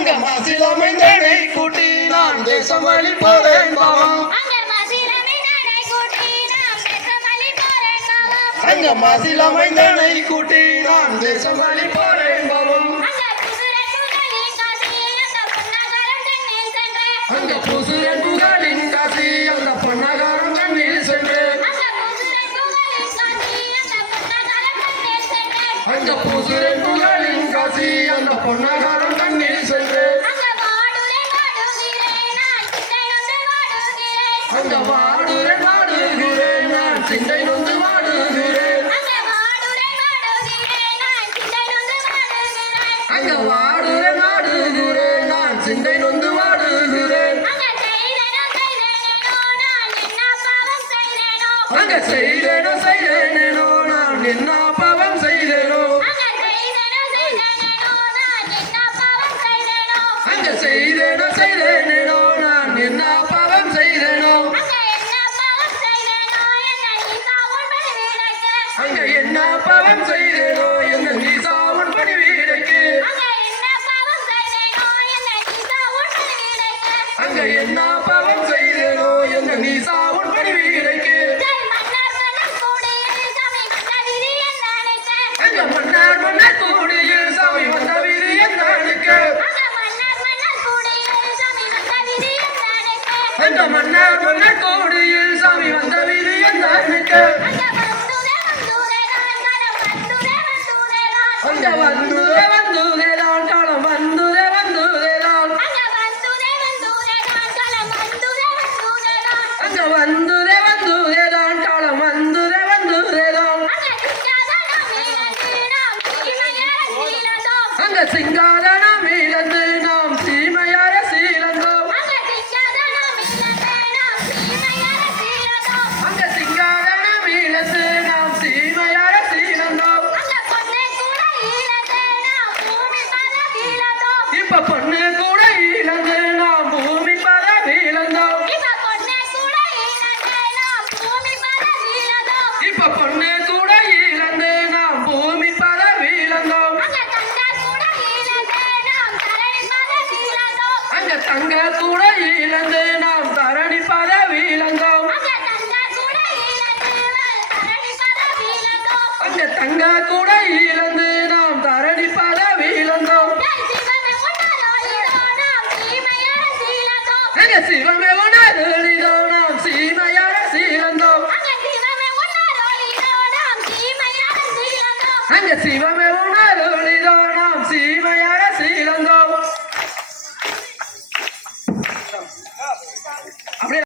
அங்கம் அசிலமைந்தனை கூட்டி நாம் தேசம் அளிப்போவேன் பாவம். அங்கம் அசிலமைந்தனை கூட்டி நாம் தேசம் அளிப்போவேன் பாவம். அங்க புசுரன் புகழின் காசி அந்த பொன்னகாரம் தண்ணில் சென்று. அங்க புசுரன் புகழின் காசி அந்த அங்க வாடுற நாடுகிறேன் நான் சிந்தை நொந்து வாடுகிறேன். அங்க வாடுற நாடுகிறேன் நான் சிந்தை நொந்து வாடுகிறேன். அங்க செய்தேனோ செய்தேனோ. நான் என்ன என்ன பாவம் செய்தேனோ என்ன ஈசா உன் பணி வீடுக்கு. அங்க என்ன பாவம் செய்தேனோ என்ன ஈசா సింగారా தங்க கூட இழந்து நாம் தரணி பத வீழந்தோம் அங்க தங்க கூட